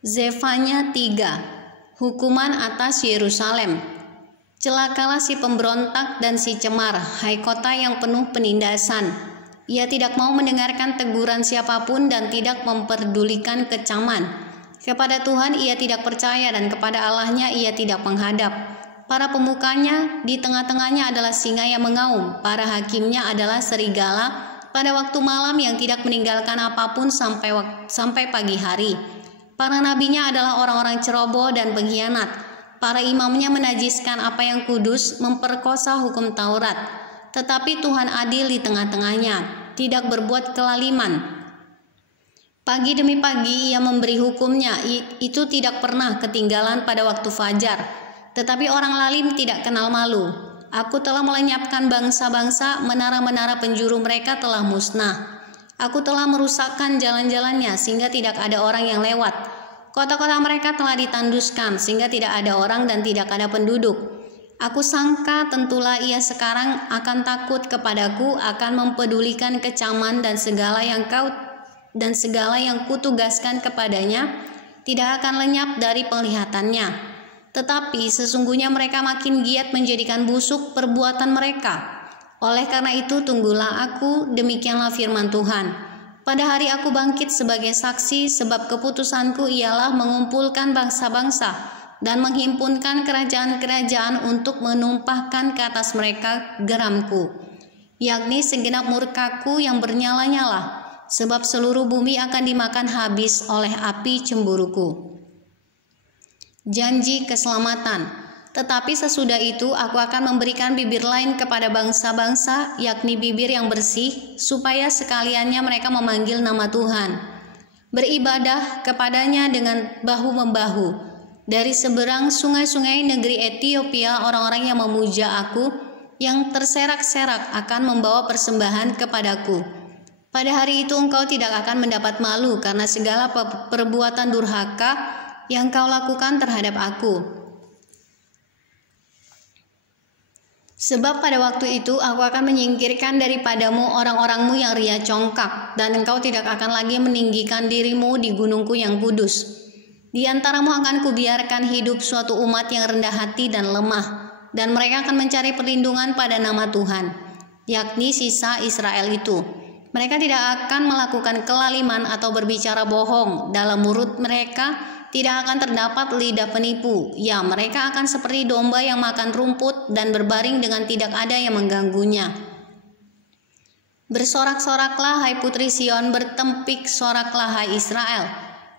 Zefanya 3. Hukuman atas Yerusalem. Celakalah si pemberontak dan si cemar, hai kota yang penuh penindasan. Ia tidak mau mendengarkan teguran siapapun dan tidak memperdulikan kecaman. Kepada Tuhan ia tidak percaya dan kepada Allahnya ia tidak menghadap. Para pemukanya di tengah-tengahnya adalah singa yang mengaum, para hakimnya adalah serigala pada waktu malam yang tidak meninggalkan apapun sampai pagi hari. Para nabinya adalah orang-orang ceroboh dan pengkhianat. Para imamnya menajiskan apa yang kudus, memperkosa hukum Taurat. Tetapi Tuhan adil di tengah-tengahnya, tidak berbuat kelaliman. Pagi demi pagi ia memberi hukumnya, itu tidak pernah ketinggalan pada waktu fajar. Tetapi orang lalim tidak kenal malu. Aku telah melenyapkan bangsa-bangsa, menara-menara penjuru mereka telah musnah. Aku telah merusakkan jalan-jalannya sehingga tidak ada orang yang lewat. Kota-kota mereka telah ditanduskan sehingga tidak ada orang dan tidak ada penduduk. Aku sangka tentulah ia sekarang akan takut kepadaku, akan mempedulikan kecaman dan segala yang kutugaskan kepadanya tidak akan lenyap dari penglihatannya. Tetapi sesungguhnya mereka makin giat menjadikan busuk perbuatan mereka. Oleh karena itu tunggulah aku, demikianlah firman Tuhan. Pada hari aku bangkit sebagai saksi, sebab keputusanku ialah mengumpulkan bangsa-bangsa dan menghimpunkan kerajaan-kerajaan untuk menumpahkan ke atas mereka geramku, yakni segenap murkaku yang bernyala-nyala, sebab seluruh bumi akan dimakan habis oleh api cemburuku. Janji keselamatan. Tetapi sesudah itu aku akan memberikan bibir lain kepada bangsa-bangsa, yakni bibir yang bersih, supaya sekaliannya mereka memanggil nama Tuhan, beribadah kepadanya dengan bahu-membahu. Dari seberang sungai-sungai negeri Ethiopia, orang-orang yang memuja aku, yang terserak-serak akan membawa persembahan kepadaku. Pada hari itu engkau tidak akan mendapat malu karena segala perbuatan durhaka yang kau lakukan terhadap aku. Sebab pada waktu itu aku akan menyingkirkan daripadamu orang-orangmu yang ria congkak, dan engkau tidak akan lagi meninggikan dirimu di gunungku yang kudus. Di antaramu akan kubiarkan hidup suatu umat yang rendah hati dan lemah, dan mereka akan mencari perlindungan pada nama Tuhan, yakni sisa Israel itu. Mereka tidak akan melakukan kelaliman atau berbicara bohong. Dalam mulut mereka tidak akan terdapat lidah penipu. Ya, mereka akan seperti domba yang makan rumput dan berbaring dengan tidak ada yang mengganggunya. Bersorak-soraklah hai putri Sion, bertempik soraklah hai Israel.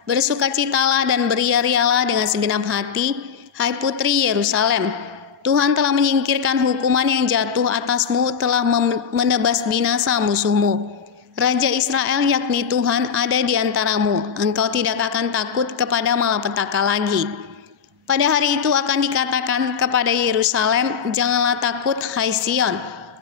Bersukacitalah dan beria-rialah dengan segenap hati, hai putri Yerusalem. Tuhan telah menyingkirkan hukuman yang jatuh atasmu, telah menebas binasa musuhmu. Raja Israel yakni Tuhan ada di antaramu, engkau tidak akan takut kepada malapetaka lagi. Pada hari itu akan dikatakan kepada Yerusalem, janganlah takut hai Sion,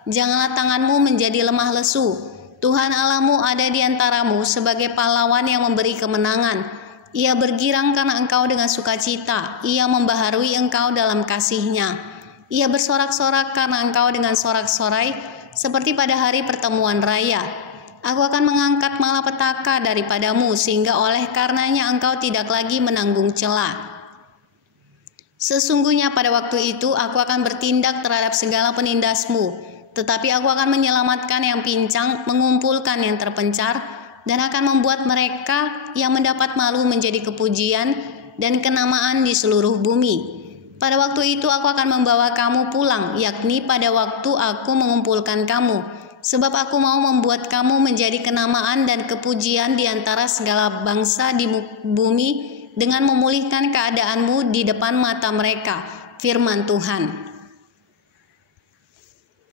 janganlah tanganmu menjadi lemah lesu. Tuhan Allahmu ada di antaramu sebagai pahlawan yang memberi kemenangan. Ia bergirang karena engkau dengan sukacita, ia membaharui engkau dalam kasih-Nya. Ia bersorak-sorak karena engkau dengan sorak-sorai, seperti pada hari pertemuan raya. Aku akan mengangkat malapetaka daripadamu, sehingga oleh karenanya engkau tidak lagi menanggung cela. Sesungguhnya pada waktu itu aku akan bertindak terhadap segala penindasmu, tetapi aku akan menyelamatkan yang pincang, mengumpulkan yang terpencar, dan akan membuat mereka yang mendapat malu menjadi kepujian dan kenamaan di seluruh bumi. Pada waktu itu aku akan membawa kamu pulang, yakni pada waktu aku mengumpulkan kamu. Sebab aku mau membuat kamu menjadi kenamaan dan kepujian di antara segala bangsa di bumi dengan memulihkan keadaanmu di depan mata mereka. Firman Tuhan.